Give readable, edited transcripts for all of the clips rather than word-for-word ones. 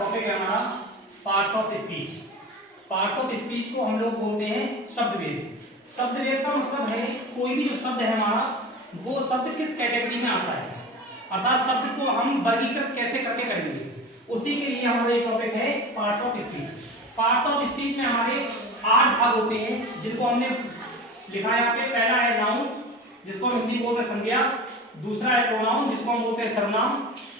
Topic है हमारा parts of speech. Parts of speech को हम लोग बोलते हैं शब्दवेद। शब्दवेद का मतलब है कोई भी जो शब्द है हमारा वो शब्द किस कैटेगरी में आता है, अर्थात शब्द को हम वर्गीकृत कैसे करके करेंगे, उसी के लिए हमारा ये टॉपिक है parts of speech. Parts of speech में हमारे 8 भाग होते हैं जिनको हमने लिखा है यहाँ पे। पहला है नाउन जिसको हम हिंदी बोलते हैं संज्ञा, दूसरा है प्रोनाउन जिसको हम बोलते हैं सर्वनाम,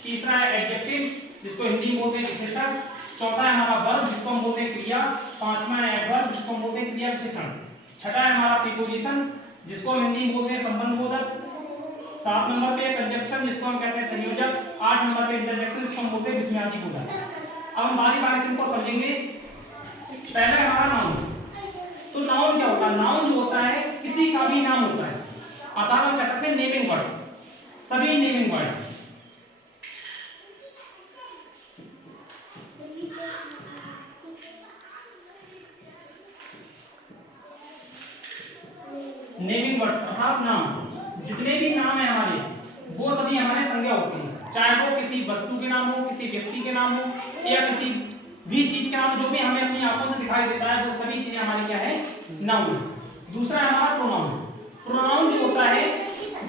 तीसरा है एडजेक्टिव जिसको हिंदी में बोलते हैं विशेषण, चौथा है हमारा वर्ब जिसको हम बोलते हैं क्रिया, पांचवा है एडवर्ब जिसको हम बोलते हैं क्रिया विशेषण, छठा है हमारा प्रीपोजिशन जिसको हम हिंदी में बोलते हैं संबंधबोधक, 7 नंबर पे कंजंक्शन जिसको हम कहते हैं संयोजक, 8 नंबर पे इंटरजेक्शन जिसको हम बोलते हैं विस्मयादि बोधक। अब हम बारी बारी से इनको समझेंगे। पहला है हमारा नाउन। तो नाउन क्या होता है? नाउन जो होता है किसी का भी नाम होता है, अर्थात हम कह सकते हैं नेमिंग वर्ड्स, सभी नेमिंग वर्ड्स। नेमिंग वर्ड्स अर्थात नाम, जितने भी नाम है हमारे वो सभी हमारे संज्ञा होते हैं, चाहे वो किसी वस्तु के नाम हो, किसी व्यक्ति के नाम हो या किसी भी चीज का नाम, जो भी हमें अपनी आंखों से दिखाई देता है वो सभी चीजें हमारी क्या है? नाउन है। दूसरा है हमारा प्रोनाउन। प्रोनाउन जो होता है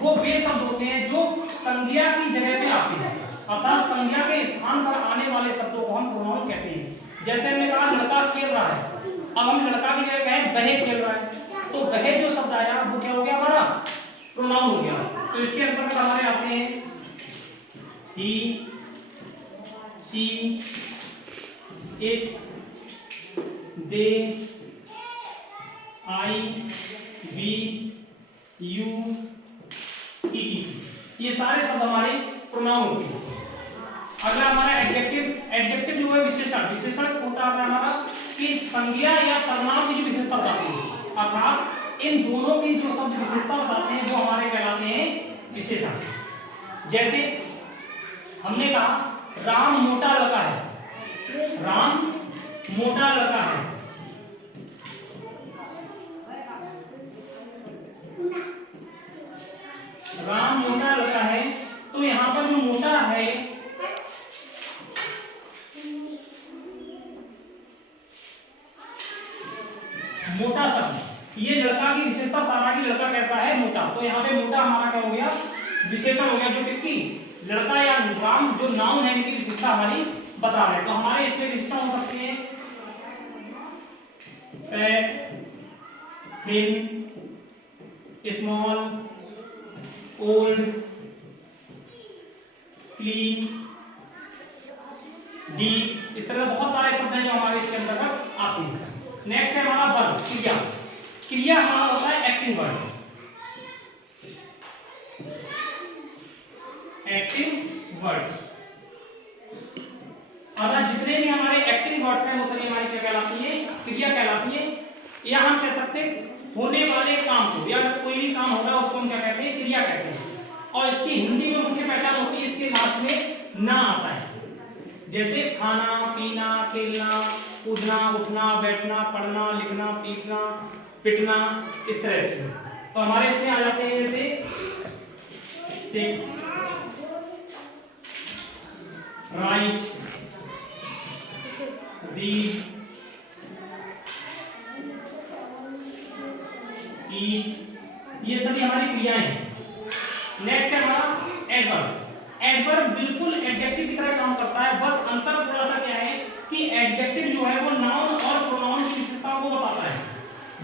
वो वे शब्द होते हैं जो संज्ञा की जगह पे आते हैं, अर्थात संज्ञा के स्थान पर आने वाले शब्दों को हम प्रोनाउन कहते हैं। जैसे हमने कहा लड़का खेल रहा है, अब हम लड़का की जगह कहें वह खेल रहा है, तो वह जो शब्द आया वो क्या हो गया? हमारा प्रोनाउन हो गया। तो इसके अंतर्गत हमारे आते हैं he, she, it, they, I, we, you, ETC, ये सारे शब्द हमारे प्रोनाउन होते हैं। अगला हमारा एडजेक्टिव। एडजेक्टिव जो है विशेषण। विशेषण होता है हमारा कि संज्ञा या सर्वनाम की जो विशेषता बताती है, अर्थात इन दोनों की जो शब्द विशेषता बताते हैं वो हमारे कहलाते हैं विशेषण। जैसे हमने कहा राम मोटा लड़का है, राम मोटा लड़का है, राम मोटा लड़का है। तो यहां पर जो मोटा है मोटा शब्द, ये लड़का की विशेषता बता रहा है कि लड़का कैसा है? मोटा। तो यहाँ पे मोटा हमारा क्या हो गया? विशेषण हो गया, जो किसकी? लड़का या राम जो नाउन है इनकी विशेषता हमारी बता रहा है। तो हमारे इसमें विशेषण हो सकते हैं fat, thin, small, old, clean, deep, इस तरह बहुत सारे शब्द हैं जो हमारे इसके अंतर्गत आते हैं। नेक्स्ट है हमारा वर्ब, क्रिया। क्रिया हमारा होता है एक्टिव वर्ड, एक्टिव वर्ड्स। अगर जितने भी हमारे एक्टिव वर्ड्स हैं वो सभी हमारी क्या कहलाती है? क्रिया कहलाती है। या हम कह सकते हैं होने वाले काम को, या कोई भी काम होगा उसको हम क्या कहते हैं? क्रिया कहते हैं। और इसकी हिंदी में मुख्य पहचान होती है इसके लास्ट में ना आता है, जैसे खाना, पीना, खेलना, कूदना, उठना, बैठना, पढ़ना, लिखना, पीटना, पिटना, इस तरह से। तो हमारे इसमें आ जाते हैं जैसे सिट, राइट, रीड, ईट, ये सभी हमारी क्रियाएं हैं। नेक्स्ट है हमारा एडवर्ब। एडवर्ब बिल्कुल एडजेक्टिव की तरह काम करता है, बस अंतर थोड़ा सा क्या है कि एडजेक्टिव जो है वो नाउन और प्रोनाउन की विशेषता को बताता है,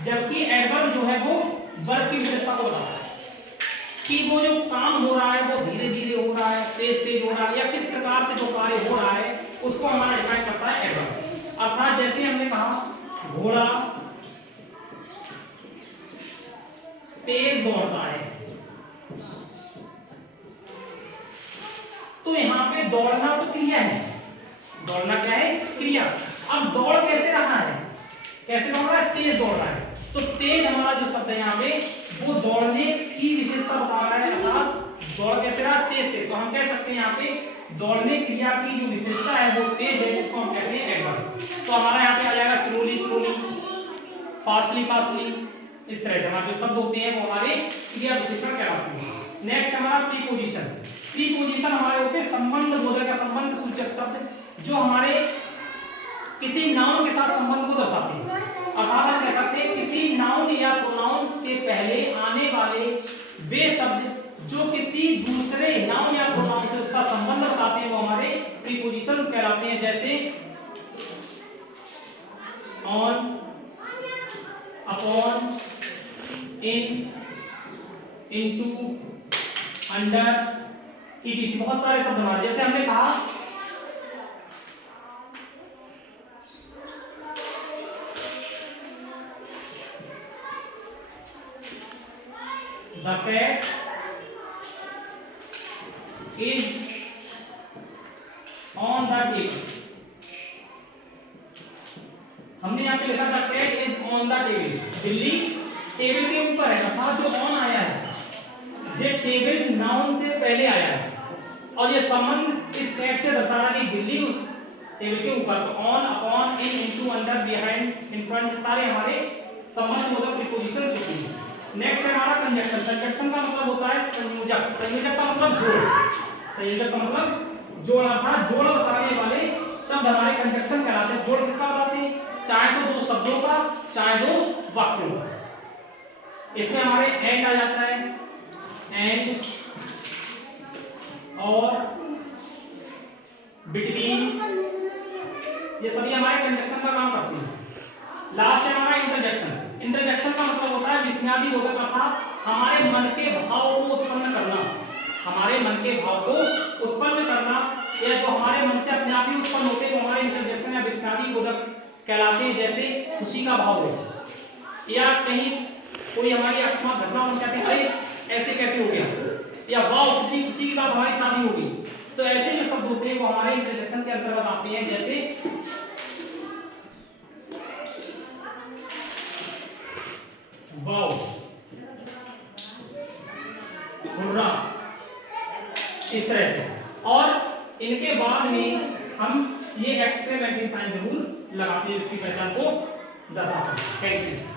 जबकि एडवर्ब जो है वो वर्ब की विशेषता को बताता है कि वो जो काम हो रहा है वो धीरे धीरे हो रहा है, तेज तेज हो रहा है, या किस प्रकार से जो कार्य हो रहा है उसको हमारा डिफाइन करता है एडवर्ब। अर्थात जैसे हमने कहा घोड़ा तेज दौड़ता है, तो यहाँ पे दौड़ना तो क्रिया है, दौड़ना क्या है? क्रिया। अब दौड़ कैसे रहा है? कैसे दौड़ रहा है? तेज दौड़ रहा है। तो तेज हमारा जो शब्द है यहाँ पे वो दौड़ने की विशेषता बता रहा है, अर्थात दौड़ कैसे रहा? तेज तेज। तो हम कह सकते हैं यहाँ पे दौड़ने क्रिया की जो विशेषता है वो तेज है, जिसको हम कहते हैं एडवर्ब। तो हमारा यहाँ पे आ जाएगा स्लोली स्लोली, फास्टली फास्टली, इस तरह से हमारे जो शब्द होते हैं वो हमारे क्रिया विशेषण कहलाते हैं। नेक्स्ट हमारा प्रीपोजिशन। प्रीपोजिशन हमारे होते हैं संबंध बोधक या संबंध सूचक शब्द, जो हमारे किसी नाउन के साथ संबंध को दर्शाते हैं। अर्थात हम कह सकते हैं किसी नाउन या प्रोनाउन के पहले आने वाले वे शब्द जो किसी दूसरे नाउन या प्रोनाउन से उसका संबंध बताते हैं वो हमारे प्रीपोजिशंस कहलाते हैं। जैसे on, upon, in, into, under, etc बहुत सारे शब्द हमारे। जैसे हमने कहा the cat is on the table. हमने यहाँ पे लिखा था cat is on the table, बिल्ली टेबल के ऊपर है। अर्थात जो ऑन आया है ये टेबल नाउन से पहले आया है और ये संबंध इस कैट से दर्शा रहा है कि बिल्ली उस टेबल के ऊपर। तो on, upon, in, into, under, behind, in front सारे हमारे संबंध मतलब प्रीपोजिशंस होती हैं। नेक्स्ट है हमारा कंजक्शन। कंजक्शन का मतलब होता है संयोजक। संयोजक का मतलब जोड़। संयोजक का मतलब जोड़, अर्थात जोड़ बताने वाले शब्द हमारे कंजक्शन कहलाते हैं। जोड़ किसका बताते हैं? चाहे तो दो शब्दों का, चाहे दो वाक्यों का। इसमें हमारे एंड आ जाता है, एंड, और, बिटवीन, ये सभी हमारे कंजक्शन का काम करते हैं। लास्ट है हमारा इंटरजेक्शन। इंटरजेक्शन का मतलब होता है विस्मयादि बोधक, अर्थात हमारे मन के भाव को उत्पन्न करना। हमारे मन के भाव को उत्पन्न करना या जो हमारे मन से अपने आप ही उत्पन्न होते हैं वो हमारे इंटरजेक्शन या विस्मयादि बोधक कहलाते हैं। जैसे खुशी का भाव है या कहीं कोई हमारी अकस्मात घटना हम कहते हैं अरे ऐसे कैसे हो गया, या वाह कितनी खुशी की बात हमारी शादी हो गई। तो ऐसे जो शब्द होते हैं वो हमारे इंटरजेक्शन के अंतर्गत आते हैं। जैसे वाव, हुर्रा, इस तरह से। और इनके बाद में हम ये एक्सक्लेमेटरी साइन जरूर लगाते हैं, इसकी पहचान को दर्शाते हैं। Thank you.